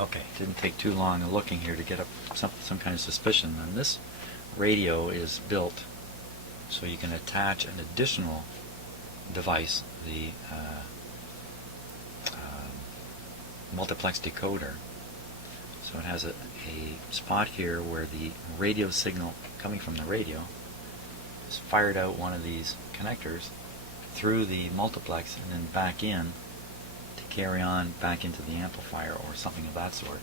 Okay, didn't take too long looking here to get up some kind of suspicion. And this radio is built so you can attach an additional device, the multiplex decoder. So it has a spot here where the radio signal coming from the radio is fired out one of these connectors through the multiplex and then back in to carry on back into the amplifier or something of that sort.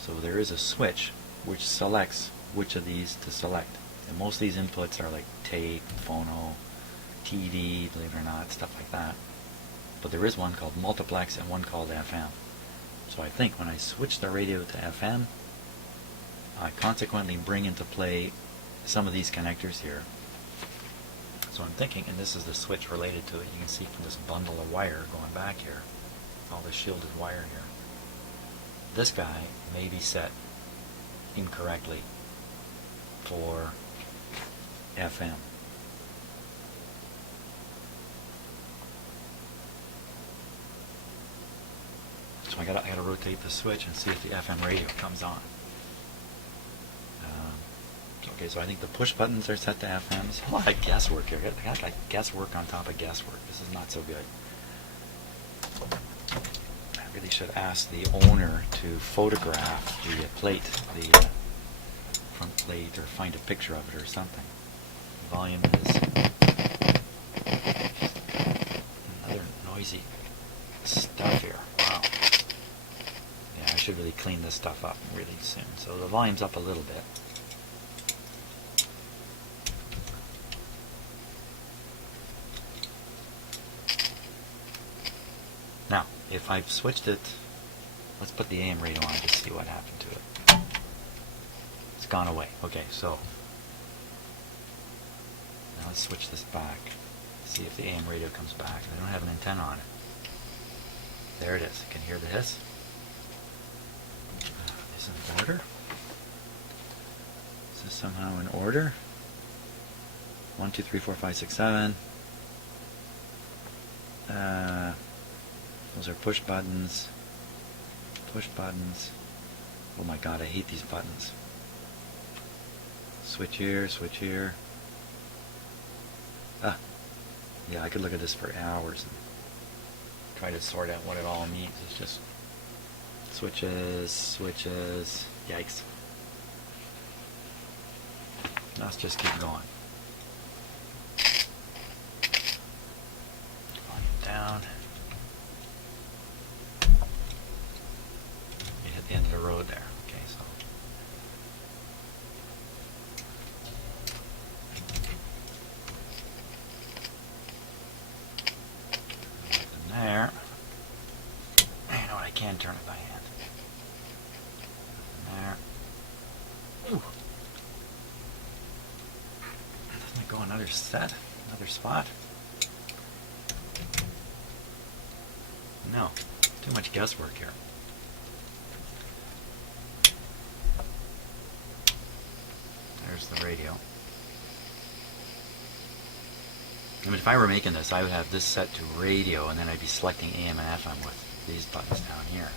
So there is a switch which selects which of these to select. And most of these inputs are like tape, phono, TV, believe it or not, stuff like that. But there is one called multiplex and one called FM. So I think when I switch the radio to FM, I consequently bring into play some of these connectors here. So I'm thinking, and this is the switch related to it, you can see from this bundle of wire going back here, all the shielded wire here. This guy may be set incorrectly for FM. So I gotta rotate the switch and see if the FM radio comes on. Okay, so I think the push buttons are set to FM. There's a lot of guesswork here. I got like guesswork on top of guesswork. This is not so good. I really should ask the owner to photograph the plate, the front plate, or find a picture of it or something. The volume is another noisy stuff here. Wow. Yeah, I should really clean this stuff up really soon. So the volume's up a little bit. Now, if I've switched it, let's put the AM radio on to see what happened to it. It's gone away. Okay, so now let's switch this back. See if the AM radio comes back. I don't have an antenna on it. There it is. You can hear the hiss. Is it in order? Is this somehow in order? 1, 2, 3, 4, 5, 6, 7. Those are push buttons. Push buttons. Oh my god, I hate these buttons. Switch here, switch here. Yeah, I could look at this for hours and try to sort out what it all means. It's just switches, switches. Yikes. Let's just keep going. Volume down. You hit the end of the road there. Okay, so. Nothing there. You know what? I can turn it by hand. Nothing there. Ooh. Doesn't it go another set? Another spot? No. Too much guesswork here. There's the radio. I mean, if I were making this, I would have this set to radio, and then I'd be selecting AM and FM with these buttons down here.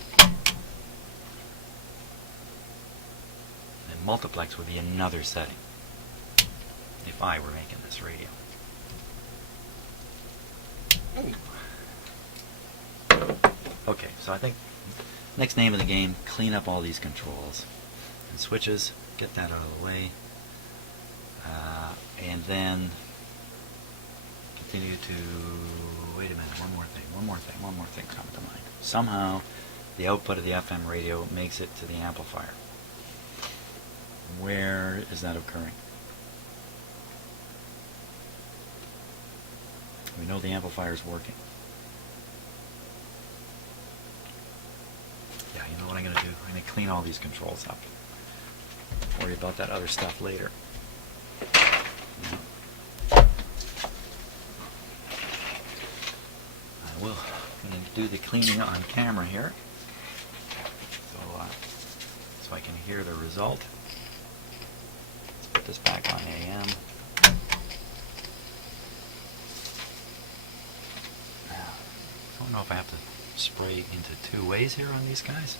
And multiplex would be another setting if I were making this radio. Okay, so I think next name of the game, clean up all these controls and switches, get that out of the way, and then continue to, wait a minute, one more thing comes to mind. Somehow the output of the FM radio makes it to the amplifier. Where is that occurring? We know the amplifier is working. Yeah, you know what I'm going to do? I'm going to clean all these controls up. Worry about that other stuff later. I will. I'm going to do the cleaning on camera here, so I can hear the result. Let's put this back on AM. I don't know if I have to spray into two ways here on these guys.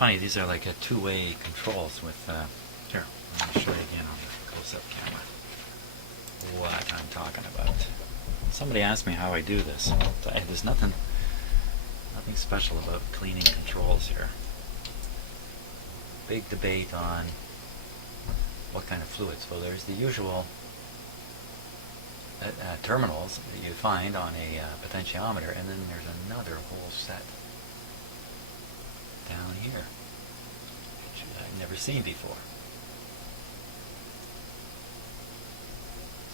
funny, these are like a two-way controls with, here, let me show you again on the close-up camera what I'm talking about. Somebody asked me how I do this. There's nothing special about cleaning controls here. Big debate on what kind of fluids. Well, there's the usual terminals that you find on a potentiometer, and then there's another whole set down here, which I've never seen before.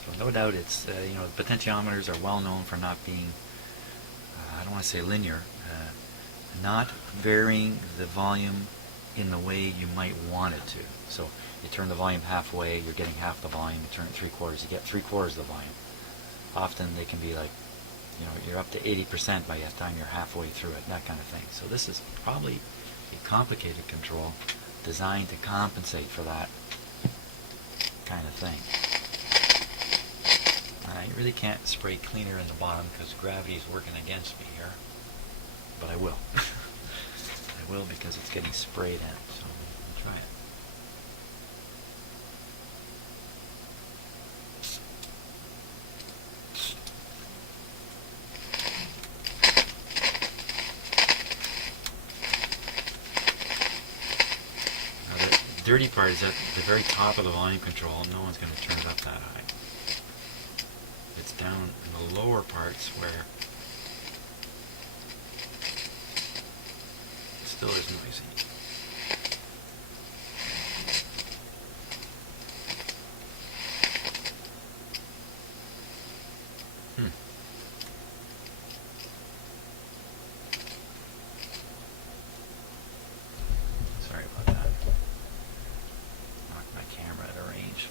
So no doubt it's, potentiometers are well known for not being, I don't want to say linear, not varying the volume in the way you might want it to. So you turn the volume halfway, you're getting half the volume. You turn it 3/4, you get 3/4 of the volume. Often they can be like, you're up to 80% by the time you're halfway through it, that kind of thing. So this is probably a complicated control designed to compensate for that kind of thing. I really can't spray cleaner in the bottom because gravity is working against me here, but I will. I will because it's getting sprayed in, so I'll try it. Now the dirty part is at the very top of the volume control. No one's going to turn it up that high. It's down in the lower parts where it still is noisy. Sorry about that. Knocked my camera out of range.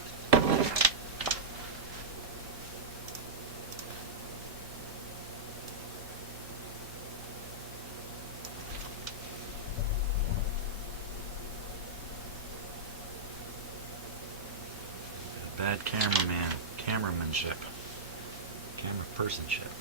Bad cameramanship, camera personship.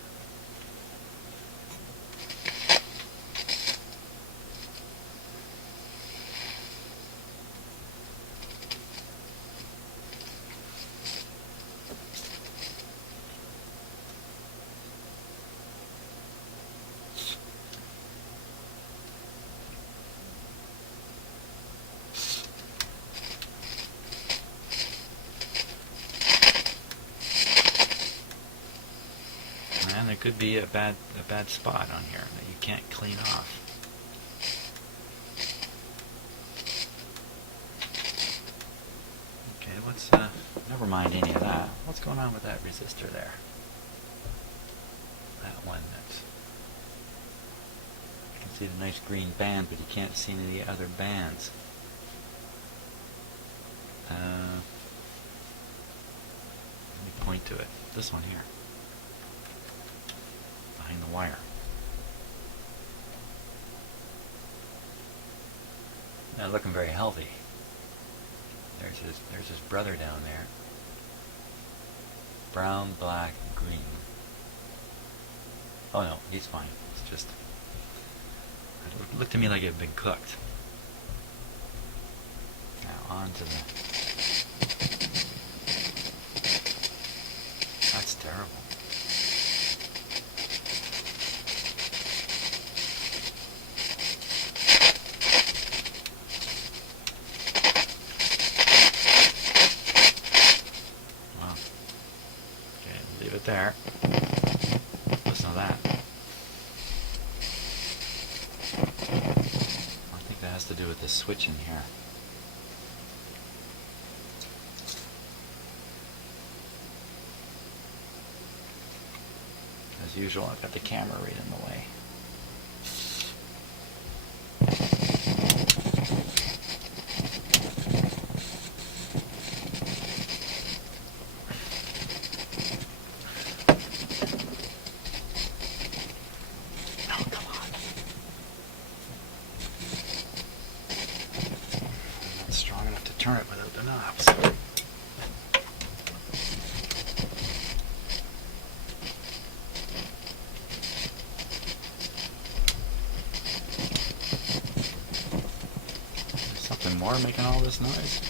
And there could be a bad spot on here that you can't clean off. Okay, let's never mind any of that. What's going on with that resistor there? That one that's, you can see the nice green band, but you can't see any of the other bands. Let me point to it. This one here. Behind the wire. Not looking very healthy. There's his brother down there. Brown, black, green. Oh no, he's fine. It's just, it looked to me like it had been cooked. Now on to the, that's terrible. There. Listen to that. I think that has to do with the switch in here. As usual, I've got the camera right in the way. Turn it without the knobs. more making all this noise?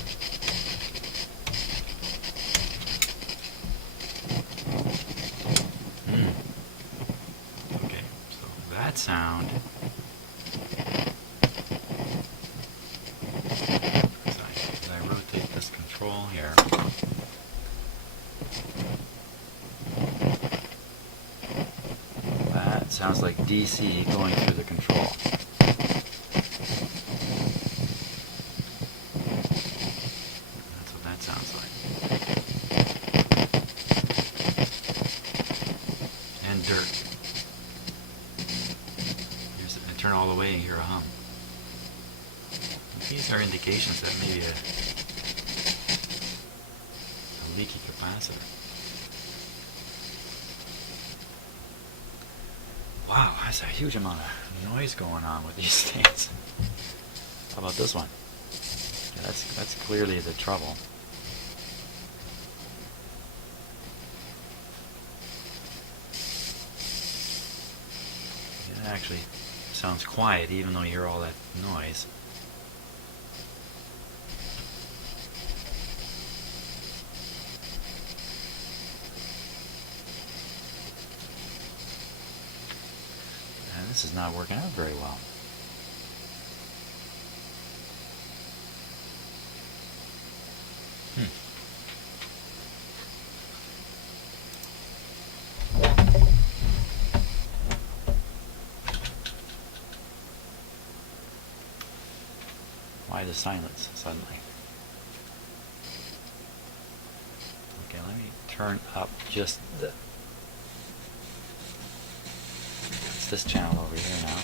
Okay, so that sound. As I rotate this control here. That sounds like DC going through the control. That's what that sounds like. And dirt. And turn all the way and hear a hum. These are indications that maybe a leaky capacitor. Wow, that's a huge amount of noise going on with these things. How about this one? Yeah, that's clearly the trouble. It actually sounds quiet even though you hear all that noise. This is not working out very well. Why the silence suddenly? Okay, let me turn up just the... It's this channel over here now.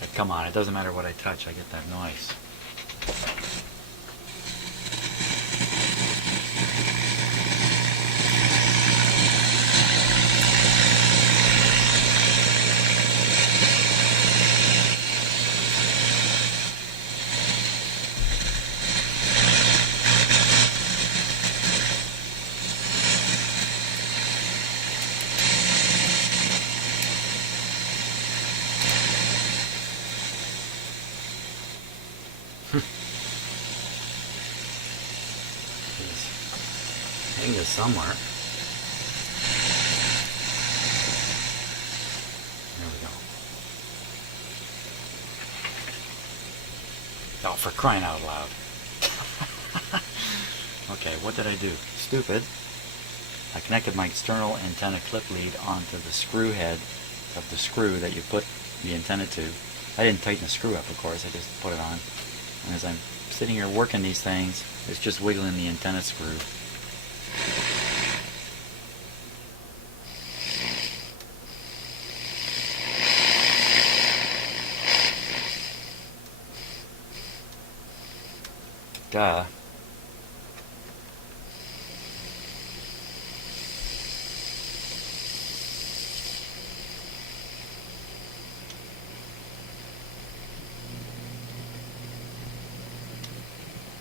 But come on, it doesn't matter what I touch, I get that noise. Hang this somewhere. There we go. Oh, for crying out loud. Okay, what did I do? Stupid. I connected my external antenna clip lead onto the screw head of the screw that you put the antenna to. I didn't tighten the screw up, of course, I just put it on. And as I'm sitting here working these things, it's just wiggling the antenna screw. Duh.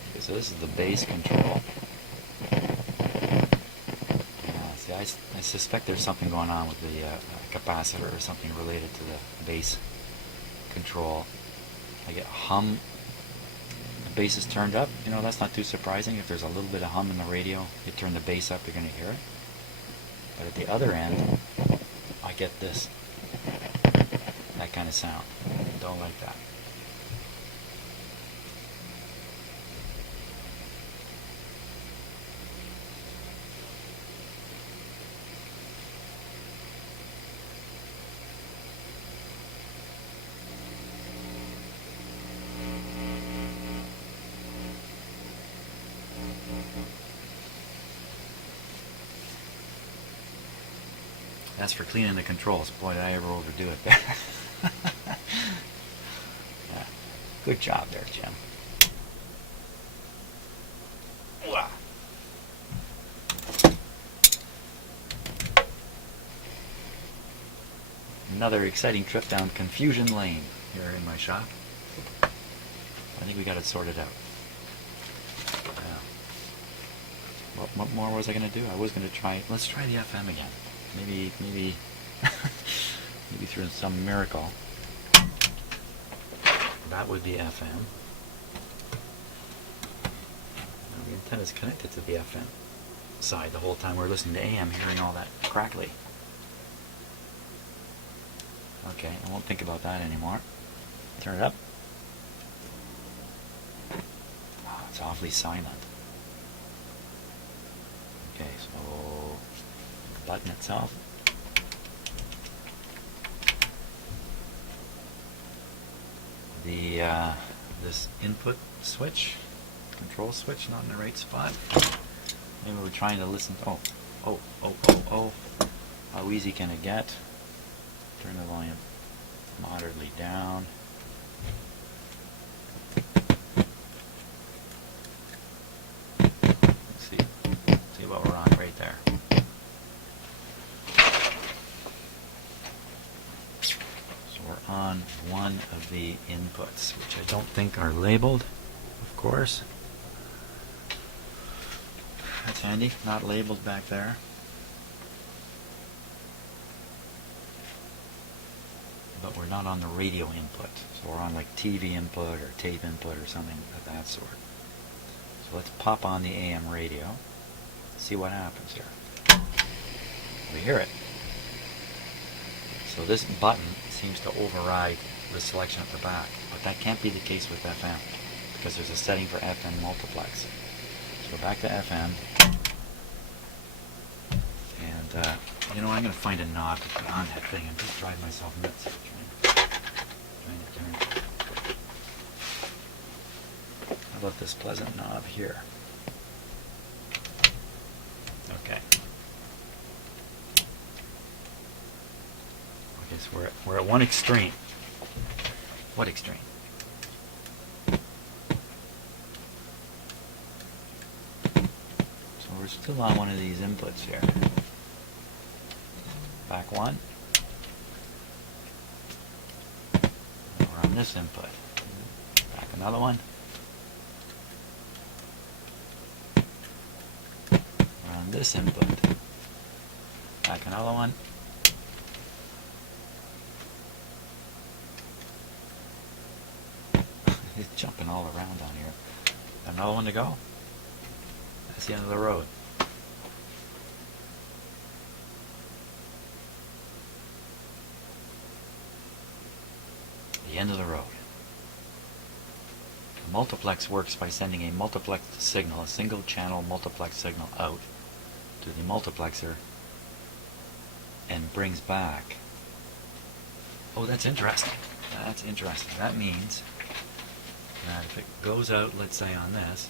Okay, so this is the base control. See, I suspect there's something going on with the capacitor or something related to the base control. I get hum. The bass is turned up. You know, that's not too surprising. If there's a little bit of hum in the radio, you turn the bass up, you're going to hear it. But at the other end, I get this, that kind of sound. Don't like that. That's for cleaning the controls. Boy, did I ever overdo it there. Yeah. Good job there, Jim. Wow. Another exciting trip down confusion lane here in my shop. I think we got it sorted out. What more was I going to do? I was going to try, let's try the FM again. Maybe maybe through some miracle, that would be FM. Now the antenna is connected to the FM side the whole time we're listening to AM, hearing all that crackly. Okay, I won't think about that anymore. Turn it up. Oh, it's awfully silent. Okay, so the button itself. This input switch, control switch, not in the right spot. Maybe we're trying to listen to, oh. How easy can it get? Turn the volume moderately down. Let's see what we're on right there. So we're on one of the inputs, which I don't think are labeled, of course. That's handy, not labeled back there. But we're not on the radio input, so we're on like TV input or tape input or something of that sort. So let's pop on the AM radio, see what happens here. We hear it. So this button seems to override the selection at the back, but that can't be the case with FM because there's a setting for FM multiplex. So back to FM, and you know, I'm going to find a knob to put on that thing and just drive myself nuts. Trying to turn. How about this pleasant knob here? Okay. Okay, so we're at one extreme. What extreme? So we're still on one of these inputs here. Back one. We're on this input. Back another one. We're on this input. Back another one. It's jumping all around on here. Another one to go. That's the end of the road. The end of the road. The multiplex works by sending a multiplexed signal, a single channel multiplex signal out to the multiplexer and brings back. Oh, that's interesting. That's interesting. That means that if it goes out, let's say on this,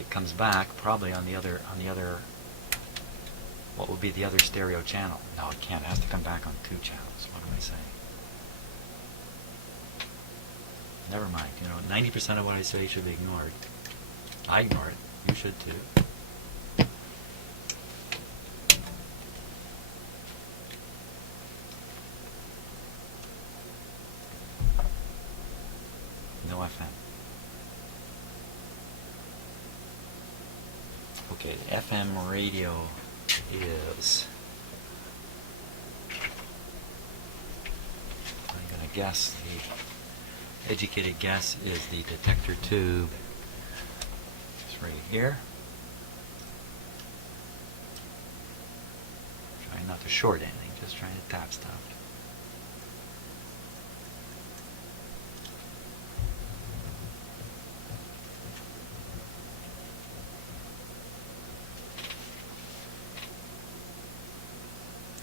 it comes back probably on the other, what would be the other stereo channel. No, it can't. It has to come back on two channels. What am I saying? Never mind. You know, 90% of what I say should be ignored. I ignore it. You should too. No FM. Okay, the FM radio is, I'm going to guess, the educated guess is the detector tube. It's right here. Trying not to short anything, just trying to tap stuff.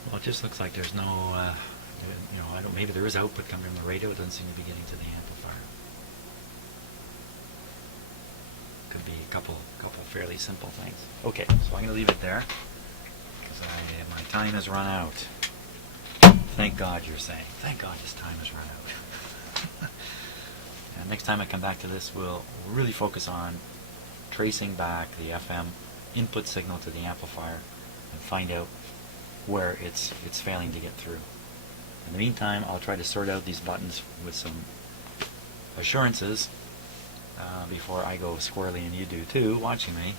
Well, it just looks like there's no, you know, maybe there is output coming from the radio. It doesn't seem to be getting to the amplifier. Could be a couple fairly simple things. Okay, so I'm going to leave it there because my time has run out. Thank God, you're saying. Thank God this time has run out. And next time I come back to this, we'll really focus on tracing back the FM input signal to the amplifier and find out where it's failing to get through. In the meantime, I'll try to sort out these buttons with some assurances before I go squirrely, and you do too, watching me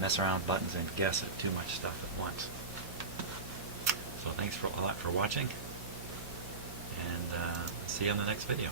mess around with buttons and guess at too much stuff at once. So thanks a lot for watching, and see you on the next video.